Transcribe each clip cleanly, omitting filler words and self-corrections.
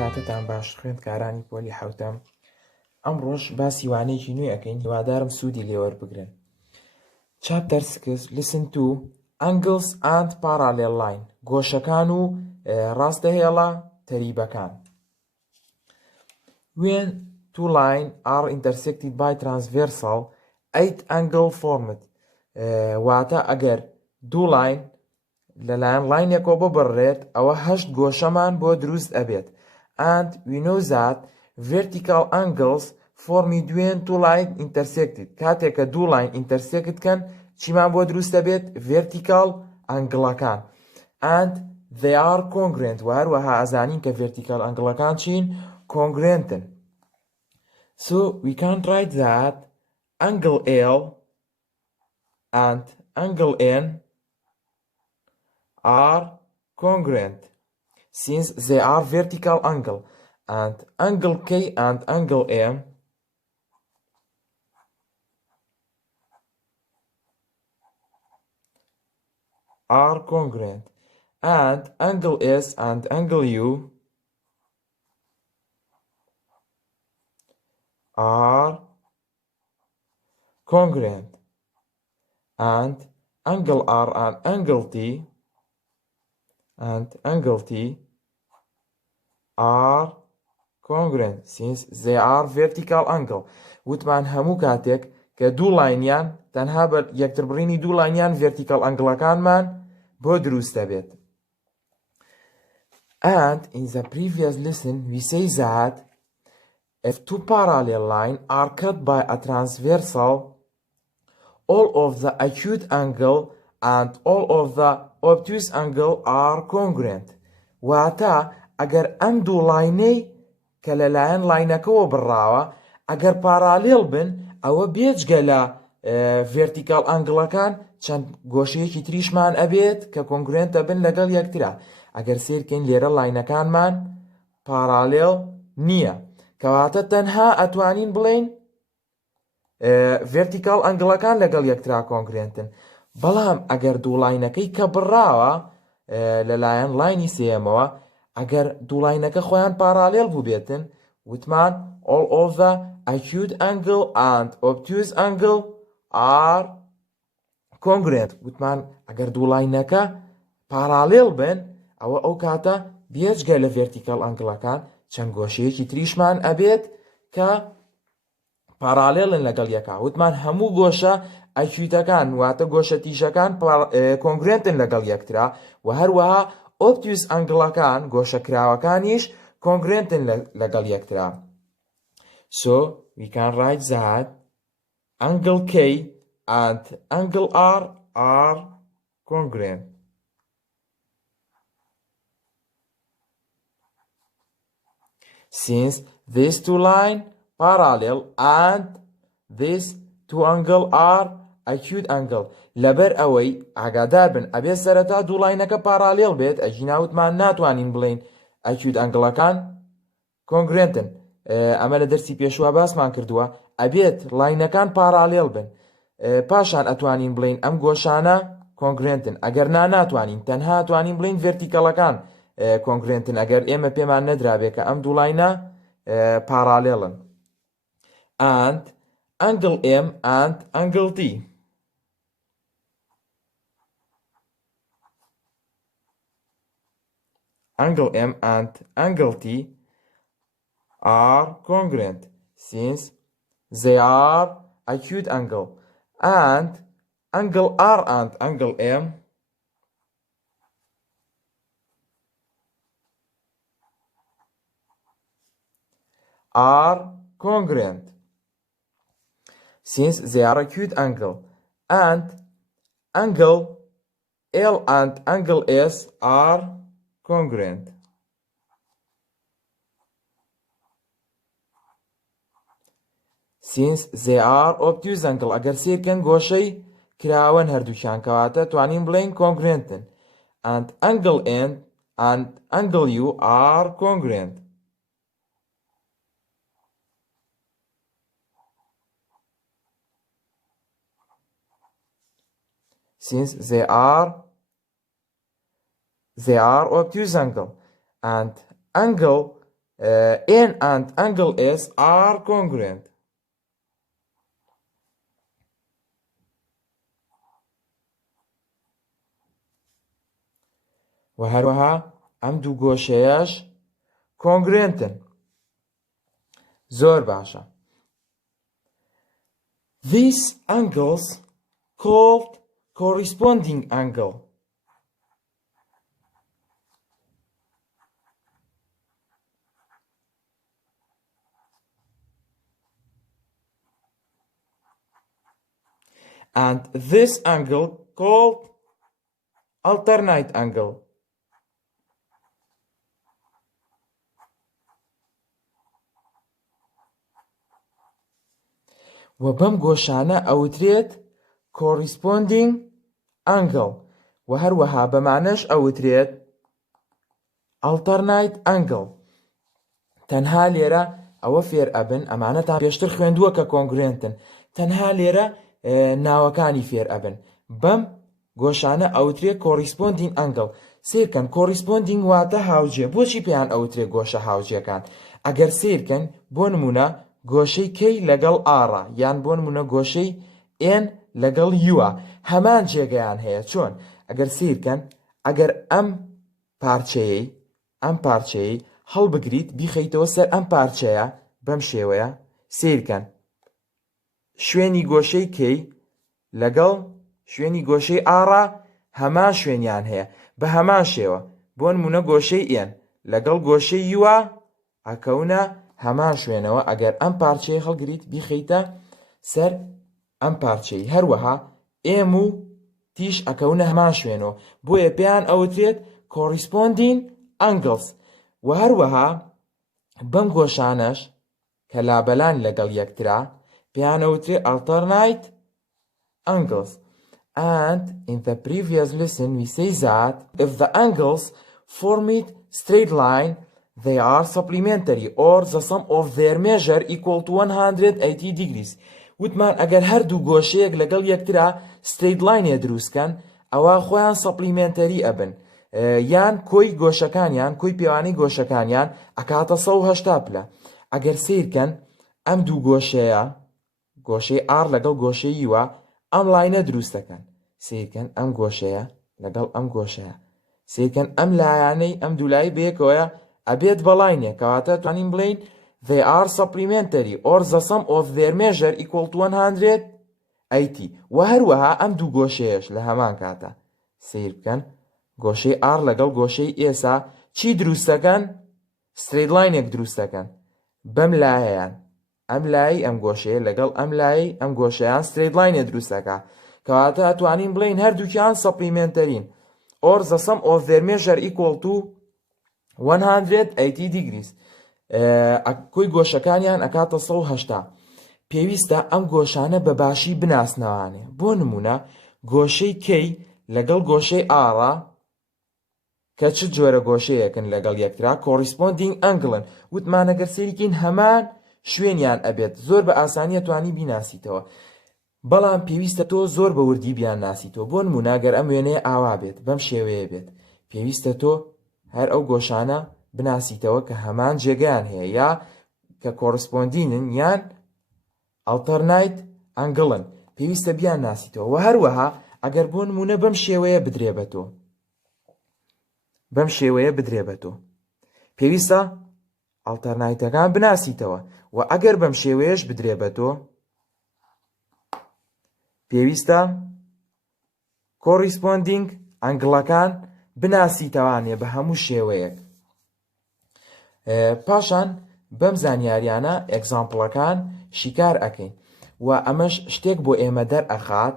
کاتتان باش خوێندکارانی پۆلی حەوتەم. ئەمڕۆژ باسی وانەیەکی نوێ ئەکەین، هیوادارم سوودی لێوەربگرن. Chapter 6 Listen to Angles and Parallel Line. گۆشەکان و ڕاستە هێڵە تەریبەکان. When two lines are intersected by transversal, 8 angle formed. واتە ئەگەر دوو لاین لەلایەن لاینێکەوە ببڕێت ئەوە 8 گۆشەمان بۆ دروست ئەبێت. And we know that vertical angles form when two lines intersected. کاتێککە دوو لاین intersected کەن چیمان بۆ دروست ئەبێت؟ vertical ئەنگڵەکان. And they are congruent. وهروەها ئەزانین کە vertical ئەنگڵەکان چین؟ congruentن. So we can write that angle L and angle N are congruent since they are vertical angle, and angle K and angle M are congruent, and angle S and angle U are congruent, and angle R and angle T are congruent since they are vertical angle. وتمان هەموو کاتێک کە دوو لاینیان تەنها بە یەکتربڕینی دوو لاینیان vertical ئەنگڵەکانمان بۆ دروست دەبێت. And in the previous lesson we say that if two parallel lines are cut by a transversal, all of the acute angle and all of the obtuse angle are congruent. واتە ئەگەر ئەم دوو لاینەی کە لەلایەن لاینەکەوە بڕاوە ئەگەر پارالێل بن ئەوە بێجگە لە vertical ئەنگڵەکان چەند گۆشەیەکی تریشمان ئەبێت کە کۆنگروێنتە بن لەگەڵ یەکترا. ئەگەر سیرکەین لێرە لاینەکانمان پارالێل نییە، کەواتە تەنها ئەتوانین بڵێین vertical ئەنگڵەکان لەگەڵ یەکترا کۆنگروێنتن. بەڵام ئەگەر دوو لاینەکەی کە بڕاوە لەلایەن لاینی سێمەوە ئەگەر دوو لاینەکە خۆیان پارالێل بوو بێتن وتمان all of the acute angle and obtuse angle are congruent. وتمان ئەگەر دوو لاینەکە پارالێل بن ئەوە ئەو کاتە بێجگە لە vertical ئەنگڵەکان چەند گۆشەیەکی تریشمان ئەبێت کە پارالێلن لەگەڵ یەکا. وتمان هەموو گۆشە ئەکیوتەکان واتە گۆشە تیژەکان کۆنگروێنتن لەگەڵ یەکترا و هەروەها obtuse ئەنگڵەکان گۆشەکراوەکانیش کۆنگروێنتن لەگەڵ یەکترا. So we can write that angle K and angle R are congruent. Since these two lines parallel and these two angle are acute angle. لەبەر ئەوەی ئاگادار بن ئەبێ سەرەتا دوو لاینەکە پارالێل بێت ئەجی ناوتمان ناتوانین بڵین acute ئەنگڵەکان کۆنگروێنتن. ئەمە لە دەرسی پێشوە باسمان کردووە ئەبێت لاینەکان پارالێل بن پاشان ئەتوانین بڵین ئەم گۆشانە کۆنگروێنتن. ئەگەر ناتوانین تەنها ئەتوانین بڵین verticalەکان کۆنگروێنتن ئەگەر ئێمە پێمان نەدرابێت کە ئەم دوو لاینە پارالێلن. And angle M and angle T angle M and angle T are congruent since they are acute angle, and angle R and angle M are congruent since they are acute angle, and angle L and angle S are congruent since they are obtuse angle. ئەگەر سیرکەن گۆشەی کراوەن هەردووکیان کەواتە توانین بڵین کۆنگروێنتن. And angle N and angle U are congruent since they are obtuse angle, and angle N and angle S are congruent. و هەروەها ئەم دوو گۆشەیەش کۆنگرێنتن. زۆر باشە. These angles called corresponding angle. And this angle called alternate angle. و بەم گۆشانە ئەوترێت corresponding angle و هەروەها بەمانەش ئەوترێت alternate angle. تەنها لێرە ئەوە فێر ئەبن، ئەمانەتان پێشتر خوێندووە کە کۆنگرێنتن، تەنها لێرە ناوەکانی فێر ئەبن. بەم گۆشانە ئەوترێت corresponding angle. سیرکەن corresponding واتە هاوجێ. بۆچی پێیان ئەوترێت گۆشە هاوجێکان؟ ئەگەر سیرکەن بۆ نمونە گۆشەی کەی لەگەڵ ئاڕە یان بۆ نمونە گۆشەی ئێن لەگەڵ یوە هەمان جێگەیان هەیە. چۆن؟ ئەگەر سیرکەن ئەگەر ئەم پارچەیەی هەڵبگریت بیخەیتەوە سەر ئەم پارچەیە بەم شێوەیە، سیرکەن شوێنی گۆشەی کەی لەگەڵ شوێنی گۆشەی ئاڕە هەمان شوێنیان هەیە بە هەمان شێوە. بۆ نمونە گۆشەی ئێن لەگەڵ گۆشەی یوە ئەکەونە هەمان شوێنەوە ئەگەر ئەم پارچەیە هەڵگریت بیخەیتە سەر ئەم پارچەی. هەروەها ئێم و تیش ئەکەونە هەمان شوێنەوە، بۆیە پێیان ئەوترێت corresponding angles. و هەروەها بەم گۆشانەش کە لابەلان لەگەڵ یەکترا پێیان ئەوترێت alternate angles. And in the previous lesson we say that if the angles formed straight line they are supplementary or the sum of their measure equal to 180 degrees. وتمان ئەگەر هەردوو گۆشەیەک لەگەڵ یەکترا straight line دروستکەن ئەوە خۆیان supplementary ئەبن، یان کۆی گۆشەکانیان کۆی پێوانەی گۆشەکانیان ئەکاتە 180 پلە. ئەگەر سیرکەن ئەم دوو گۆشەیە گۆشەی ئار لەگەڵ گۆشەی یوە ئەم لاینە دروستەکەن، سیرکەن ئەم گۆشەیە لەگەڵ ئەم گۆشەیە، سیرکەن ئەم لایانەی ئەم دوولایی بەیەکەوەیە ئەبێت بەڵاینێک کەواتە توانین بڵین they are supplementary or the sum of their measure equal to 180. و هەروەها ئەم دوو گۆشەیەش لە هەمان کاتە سیر بکەن گۆشەی ئار لەگەڵ گۆشەی ئێسا چی دروستەکەن؟ straight لاینێک دروستەکەن بەم لایەیان، ئەم لای ئەم گۆشەیە لەگەڵ ئەم لای ئەم گۆشەیان straight لاینێ دروستەکە کەواتە ئەتوانین بڵین هەردووکیان supplementary or the sum of their measure equal to 180 degrees. کۆی گۆشەکانیان ئەکاتە 180. پێویستە ئەم گۆشانە بەباشی بناسنەوانێ. بۆ نمونە گۆشەی کەی لەگەڵ گۆشەی ئاڕە کە چ جۆرە گۆشەیەکن لەگەڵ یەکترا corresponding angle وتمان ئەگەر سێریکین هەمان شوێنیان ئەبێت زۆر بە ئاسانی توانی بیناسیتەوە، بەڵام پێویستە تۆ زۆر بە وردی بیان ناسیتەوە. بۆ نمونە گەر ئەم وێنەیە ئاوا بێت بەم شێوەیە بێت پێویستە تۆ هەر ئەو گۆشانە بناسیتەوە کە هەمان جێگەیان هەیە یا کە کۆرسپۆندینن یان ئەڵتەرنایت ئەنگڵن پێویستە بیان ناسیتەوە. و هەروەها ئەگەر بۆ نمونە بەم شێوەیە بدرێ بە تۆ بەم شێوەیە بدرێ بە تۆ پێویستە ئەڵتەرنایتەکان بناسیتەوە. و ئەگەر بەم شێوەیەش بدرێ بە تۆ پێویستە کۆریسپۆندینگ ئەنگڵەکان بناسیتەوانێ بە هەموو شێوەیەک. پاشان بەم زانیاریانە ئێگزامپڵەکان شیکار ئەکەین و ئەمەش شتێک بۆ ئێمە دەرئەخات،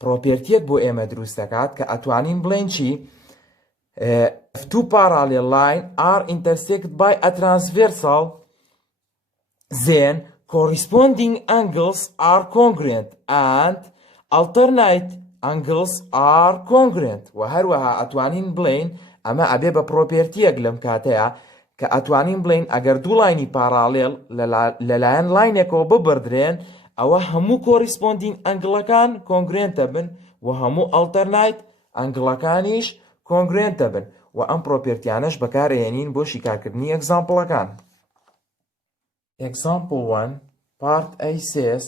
پرۆپێرتیەک بۆ ئێمە دروست دەکات کە ئەتوانین بڵێن چی؟ If two parallel lines are intersected by a transversal then corresponding angles are congruent and alternate angles are congruent. و هەروەها ئەتوانین بڵێن ئەمە ئەبێ بە پرۆپێرتیەک لەم کاتەیە کە ئەتوانین بڵێن ئەگەر دوو لاینی پاراڵێل لەلایەن لاینێکەوە ببردرێن ئەوە هەموو کۆریسپۆندینگ ئەنگڵەکان کۆنگرێنتە بن و هەموو ئەڵتەرنایت ئەنگڵەکانیش کۆنگرێنتە بن. و ئەم پرۆپێرتیانەش بەکارهێنین بۆ شیکارکردنی ئەگزامپڵەکان. Example 1 Part A says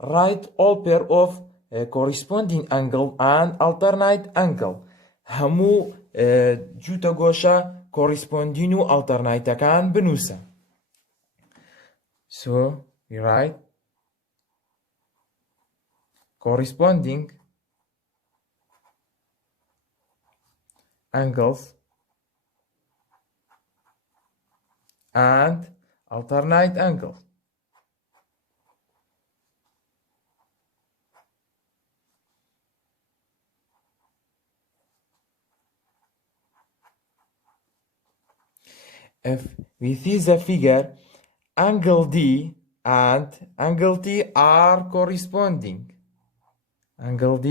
write all pair of corresponding angle and alternate angle. هەموو جوتە گۆشە corresponding و alternate-ەکان بنووسە. So we write corresponding angles and alternate angles. If we see the figure, angle D and angle T are corresponding. Angle D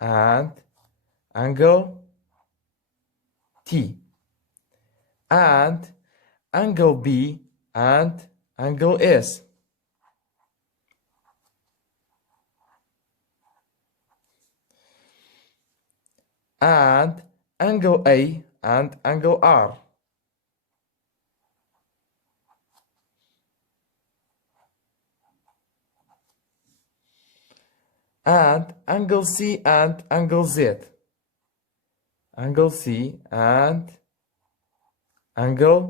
and angle T. And angle B and angle S. And angle A and angle R. And angle C and angle Z. Angle C and angle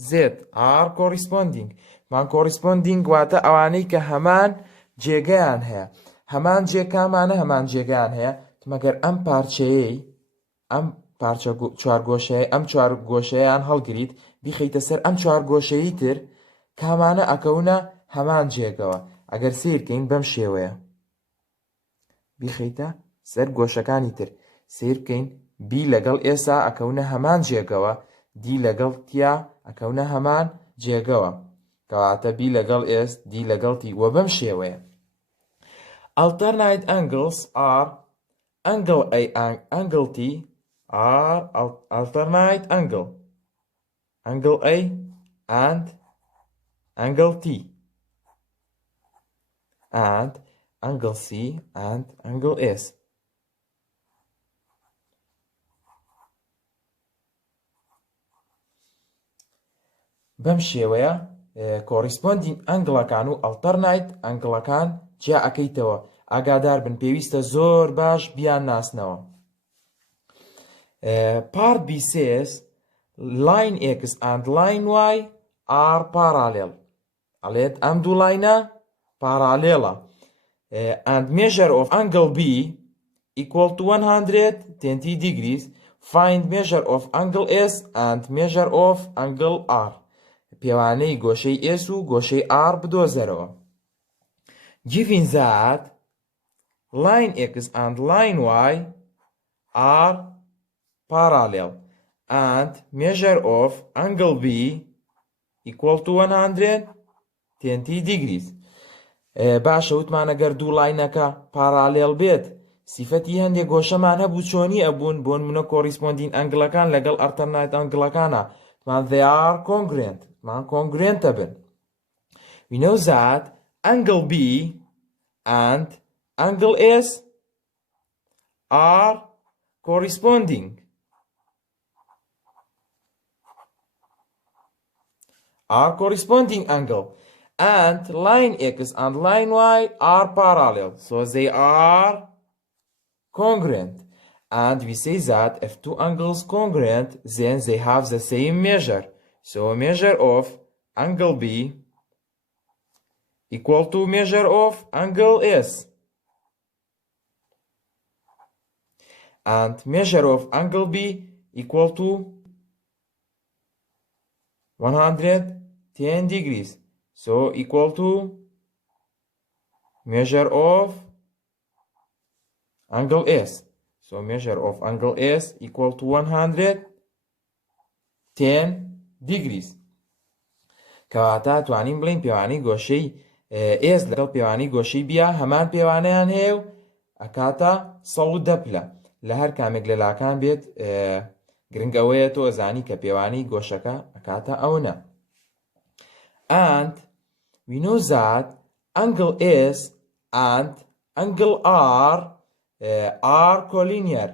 Z are corresponding. Man corresponding واتە ئەوانەی کە هەمان جێگەیان هەیە. هەمان جێگەکانمانە هەمان جێگەیان هەیە. مەگەر ئەم پارچەیەی ئەم پارچە چوارگۆشەیە ئەم چوارگۆشەیان هەڵگریت بیخەیتە سەر ئەم چوارگۆشەیی تر کامانە ئەکەونە هەمان جێگەوە. ئەگەر سیرکەین بەم شێوەیە بیخەیتە سەر گۆشەکانی تر سیر بکەین بی لەگەڵ ئێسا ئەکەونە هەمان جێگەوە دی لەگەڵ تیا ئەکەونە هەمان جێگەوە کەواتە بی لەگەڵ ئێس دی لەگەڵ تی وە بەم شێوەیە. Alternate angles are angle A and angle T are alternate angle. Angle A and angle T. And angle C and angle S. بەم شێوەیە corresponding ئەنگڵەکان و alternate ئەنگڵەکان جیا ئەکەیتەوە. ئاگادار بن پێویستە زۆر باش بیان ناسنەوە. Part B says line X and line Y are parallel. ئەڵێت ئەم دوو لاینە پارالێڵە. And measure of angle B equal to 120 degrees. Find measure of angle S and measure of angle R. پێوانەی گۆشەی S و گۆشەی R بدۆزەرەوە. Given that line X and line Y are parallel and measure of angle B equal to 120 degrees. باشە وتمان ئەگەر دوو لاینەکە پارالێڵ بێت سیفەتی هەندێک گۆشەمان هەبوو چۆنی ئەبوون بۆ نمونە کۆریسپۆندین ئەنگڵەکان لەگەڵ ئالتەرنایت ئەنگڵەکانە they are congruent. Man congruent بن. We know that angle B and angle S are corresponding. Are corresponding angle. And line X and line Y are parallel. So they are congruent. And we say that if two angles congruent, then they have the same measure. So measure of angle B equal to measure of angle S. And measure of angle B equal to 110 degrees. So equal to measure of angle S. So measure of angle S equal to 110 degrees. کەواتە توانین بڵین پێوانی گۆشەی S لەگەڵ پێوانی گۆشەی بیا هەمان پێوانەیان هەیە و ئەکاتە 110 پلە. لە هەر کامێک لە لاکان بێت گرنگەوەیە تۆ ئەزانی کە پێوانی گۆشەکە ئەکاتە ئەوەنە. And we know that angle S and angle R are collinear.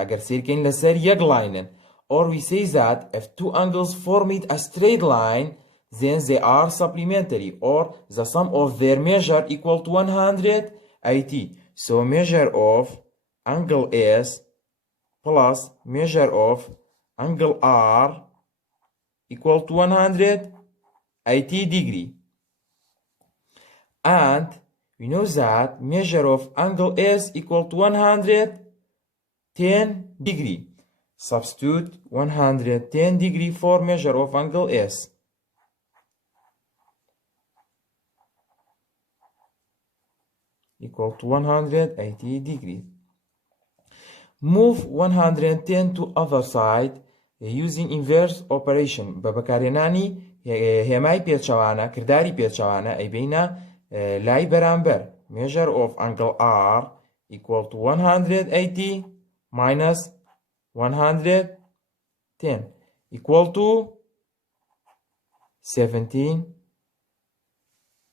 ئەگەر سیرکەین لەسەر یەک لاینن. or we say that if two angles form it a straight line, then they are supplementary, or the sum of their measure equal to 180. So measure of angle S plus measure of angle R equal to 180 degree. And we know that measure of angle S equal to 110 degree. Substitute 110 degree for measure of angle S. Equal to 180 degree. Move 110 to other side using inverse operation. بەبەکارهێنانی هێمای پێچەوانە کردداری پێچەوانە ئەیبینە لای بەرامبەر. Measure of angle R equal to 180 minus 110 equal to 17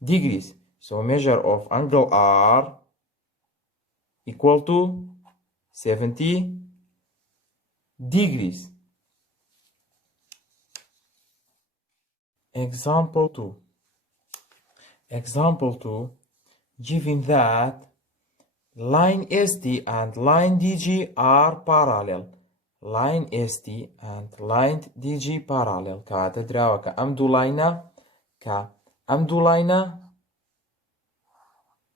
degrees. So measure of angle R equal to 70 degrees. Example 2. Example 2. Given that line ST and line DG are parallel. Line ST and line DG parallel. كاتە دراوە کە ئەم دوو لاینە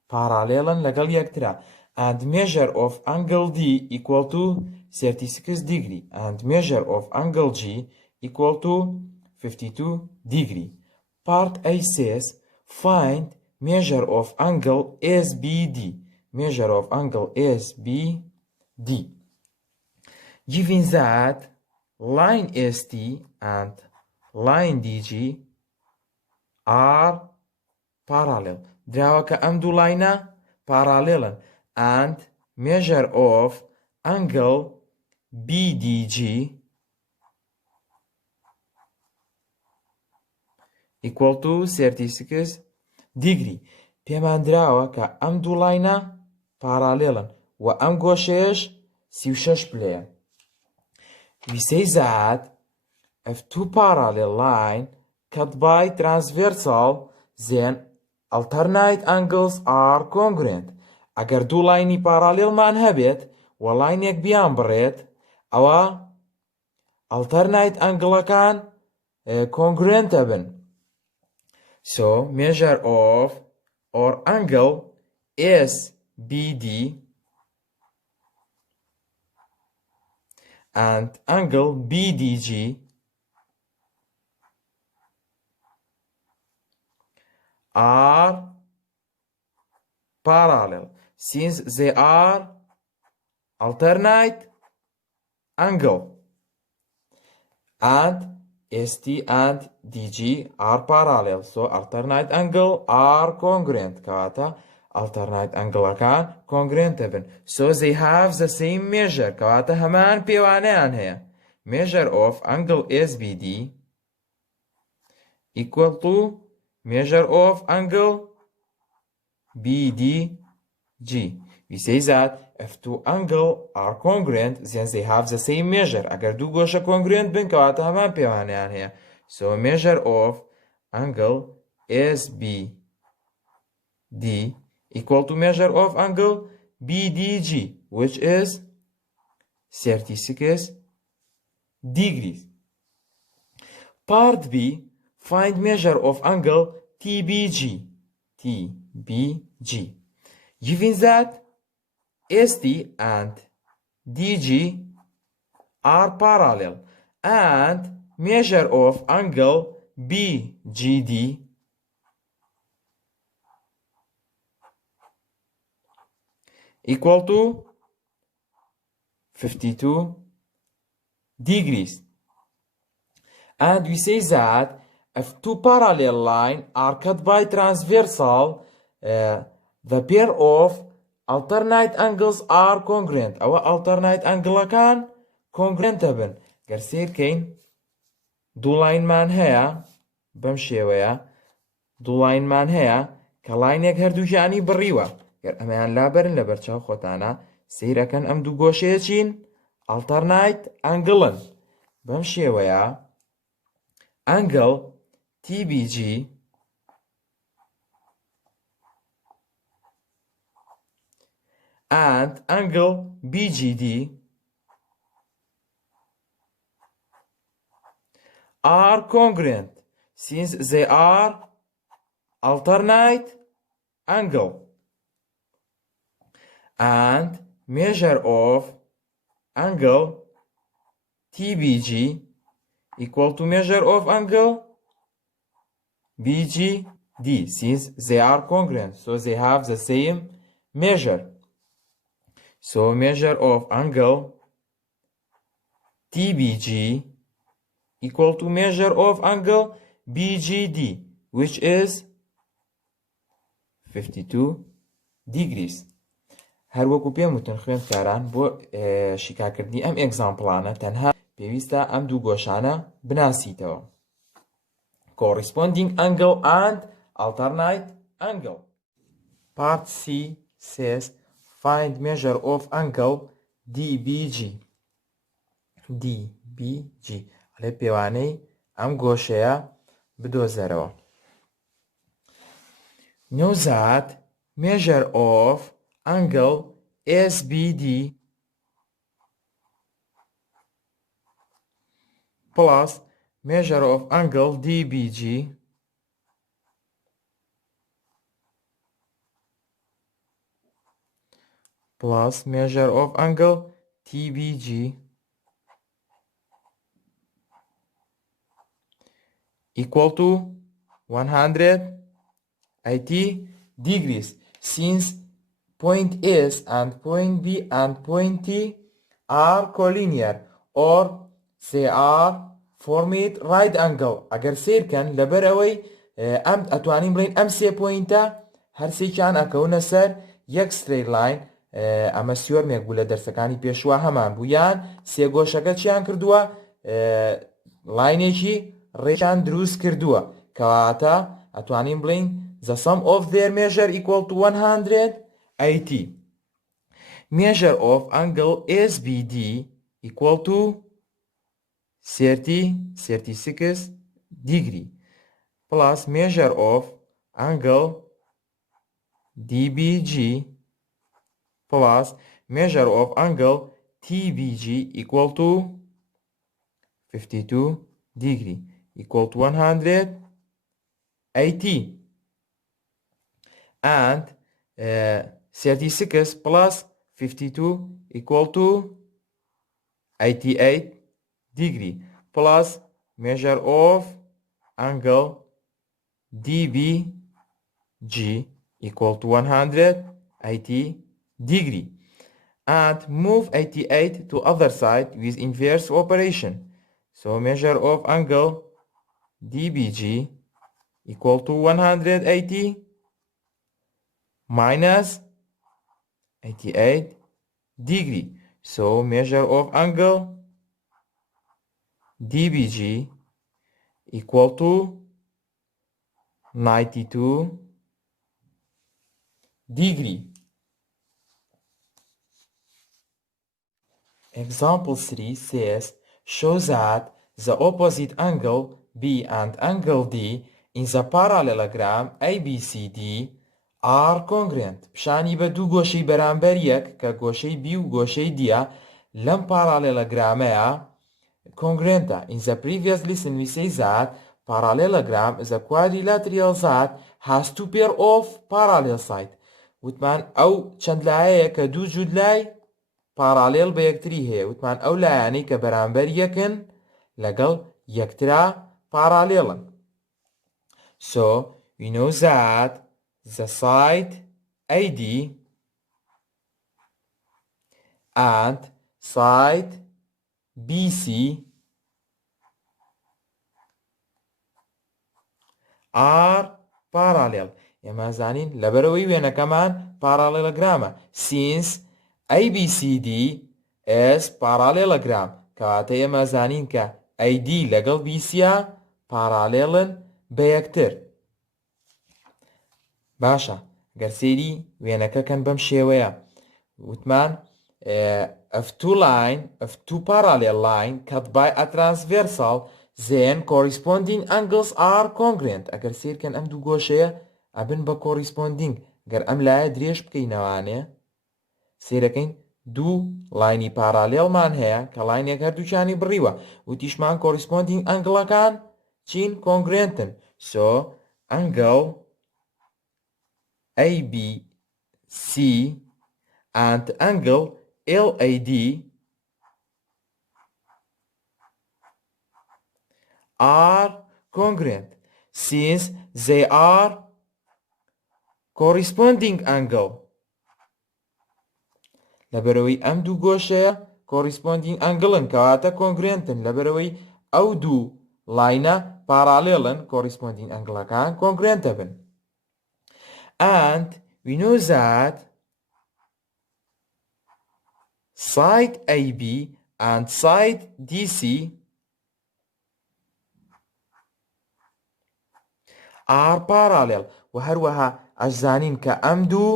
parallel لەگەڵ یەکترا. And measure of angle D equal to 36 degree. And measure of angle G equal to 52 degree. Part A says find measure of angle SBD. Measure of angle SBD. Given that line ST and line DG are parallel. دراوە کە ئەم دوو لاینە parallel and measure of angle BDG equal to 36 degree. پێمان دراوە کە ئەم دوو لاینە parallel و ئەم گۆشەیەش 36 پلەیە. We say that if two parallel lines cut by transversal, then alternate angles are congruent. ئەگەر دوو لاینی پارالێڵمان هەبێت و لاینێک بیان بڕێت ئەوە alternate ئەنگڵەکان congruentە بن. So measure of or angle SBD and angle BDG are parallel since they are alternate angle, and ST and DG are parallel, so alternate angle are congruent. Kata alternate angle can congruent eben. So they have the same measure. Kata haman piwanean here. Measure of angle SBD equal to measure of angle BDG. We say that if two angles are congruent, then they have the same measure. Agar du gosha congruent bin kawata haman piwanean here. So measure of angle SBD equal to measure of angle BDG, which is 36 degrees. Part B, find measure of angle TBG. TBG. Given that ST and DG are parallel and measure of angle BGD equal to 52 degrees. And we say that if two parallel lines are cut by transversal, the pair of alternate angles are congruent. Our alternate angle can congruent hebben. Gerseer kein du line man hea bamshewaya du line man hea ka line ek her du jani bariwa. Ger aman laberin labercha khotana seyrakan am du goshe chin alternate angle. بەم شێوەیە ئەنگڵ TBG and angle BGD are congruent since they are alternate angle, and measure of angle TBG equal to measure of angle BGD since they are congruent, so they have the same measure. So measure of angle TBG equal to measure of angle BGD, which is 52 degrees. هەر وەکو پێم وتن خوێندکاران بۆ شیکاکردنی ئەم ئێگزامپڵانە تەنها پێویستە ئەم دوو گۆشانە بناسیتەوە. Corresponding angle and alternate angle. Part C says find measure of angle DBG. DBG. ئەڵێ پێوانەی ئەم گۆشەیە بدۆزەرەوە. Know that measure of angle SBD plus measure of angle DBG plus measure of angle TBG equal to 180 degrees, since point S and point B and point T are collinear or they are formed right angle. ئەگەر سیرکەن لەبەر ئەوەی ئەم ئەتوانین بڵین ئەم سێ پۆینتە هەرسێکیان ئەکەونە سەر یەک سترێت لاین. ئەمە سیۆرمێک بوو لە دەرسەکانی پێشوە هەمان بوو، یان سێ گۆشەکە چیان کردووە لاینێکی ڕێکیان دروست کردووە، کەواتە ئەتوانین بڵین the sum of their measure equal to 180. Measure of angle SBD equal to 36 degree plus measure of angle DBG plus measure of angle TBG equal to 52 degree equal to 180. And 36 plus 52 equal to 88 degree plus measure of angle DBG equal to 180 degree, and move 88 to other side with inverse operation. So measure of angle DBG equal to 180 minus 88 degree. So measure of angle DBG equal to 92 degree. Example 3 says show that the opposite angle B and angle D in the parallelogram ABCD are congruent. پیشانی بە دوو گۆشەی بەرامبەر یەک کە گۆشەی B و گۆشەی D لەم parallelogram congruent. In the previous lesson we say that parallelogram is a quadrilateral that has two pair of parallel sides. وتمان ئەو چەند لایەیە کە دوو جوود لای پارالێل بە یەکتری هەیە. وتمان ئەو لایانەی کە بەرامبەر یەکن لەگەڵ یەکترا پارالێڵن. So we know that the side AD and side BC are parallel. ئێمە زانین لەبەرەوەی وێنەکەمان پارالێلۆگرامە. Since ABCD is parallelogram, کەواتە ئێمە زانین کە AD لەگەڵ BC پارالێڵن بە یەکتر. باشە، گەر سێری وێنەکەکەن بەم شێوەیە. وتمان if two parallel line cut by a transversal then corresponding angles are congruent ئەگەر سیرکەن ئەم دوو گۆشەیە ئەبن بە corresponding گەر ئەم لایە درێژ بکەینەوانێ سیرەکەین دوو لاینی پارالێڵمان هەیە کە لاینێک هەردووچانی بڕیوە وتیشمان corresponding ئەنگڵەکان چین congruentن so angle ABC and angle LAD are congruent since they are corresponding angle لەبەرەوەی ئەم دوو گۆشەیە corresponding angle-ن کەواتە congruentن لەبەرەوەی ئەو دوو لاینە پارالێڵن corresponding ئەنگڵەکان congruent بن and we know that side AB and side DC are parallel و هەروەها ئەزانین کە ئەم دوو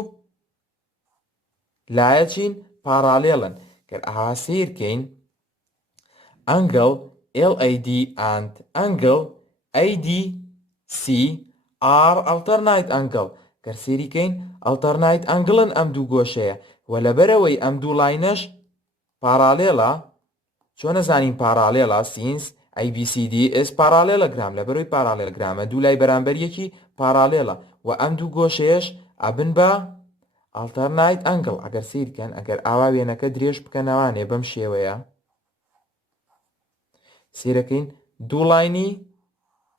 لایە چین پارالێڵن کە ئاوا سیرکەین angle LAD and angle ADC are alternate angle کە سیریکەین alternate angle-ن ئەم دوو گۆشەیە و لەبەرەوەی ئەم دوو لاینەش پارالێڵە چۆن نەزانین پارالێڵە since ABCD is parallelogram لەبەرەوەی پارالێلگرامە دوو لای بەرامبەر یەکی پارالێڵە و ئەم دوو گۆشەیەش ئەبن بە alternate angle ئەگەر سیرکەن ئەگەر ئاوا وێنەکە درێژ بکەنەوانێ بەم شێوەیە سیرەکەین دوو لاینی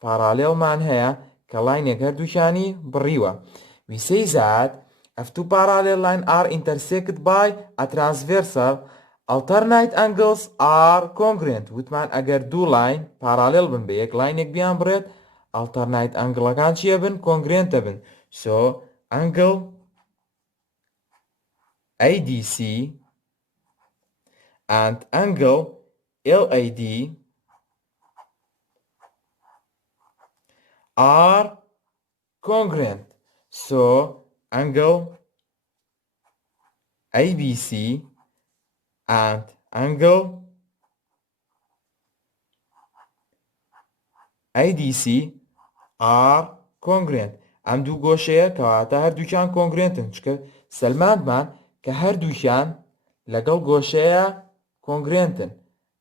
پارالێڵمان هەیە کە لاینێک هەردووشانی بڕیوە we say that if two parallel lines are intersected by a transversal alternate angles are congruent وتمان ئەگەر دوو لاین پارالێل بن بە یەک لاینێک بیان بڕێت alternate ئەنگڵەکان چیە بن congruent بن so angle ADC and angle LAD are congruent so angle ABC and angle ADC are congruent ئەم دوو گۆشەیە کەواتە هەردووکیان congruentن چکە سەلمانمان کە هەردووکیان لەگەڵ گۆشەیە congruentن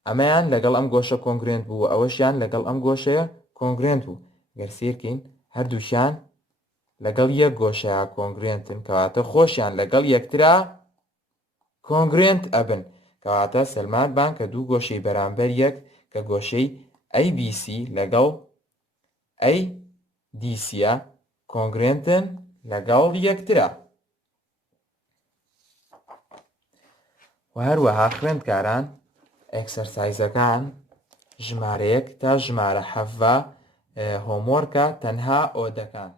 ئەمەیان لەگەڵ ئەم گۆشە congruent بوو ئەوەشیان لەگەڵ ئەم گۆشەیە congruent بوو گەر سیرکەین هەردووکیان لەگەڵ یەک گۆشەیە congruentن کەواتە خۆشیان لەگەڵ یەکترا congruent ئەبن کەواتە سەلمانمان کە دوو گۆشەی بەرامبەر یەک کە گۆشەی ABC لەگەڵ ADCە congruentن لەگەڵ یەکترا و هەروەها خوێندکاران ئەکسەرسایزەکان ژمارەیەک تا ژمارە 7 هۆمۆرکە تەنها ئۆدەکان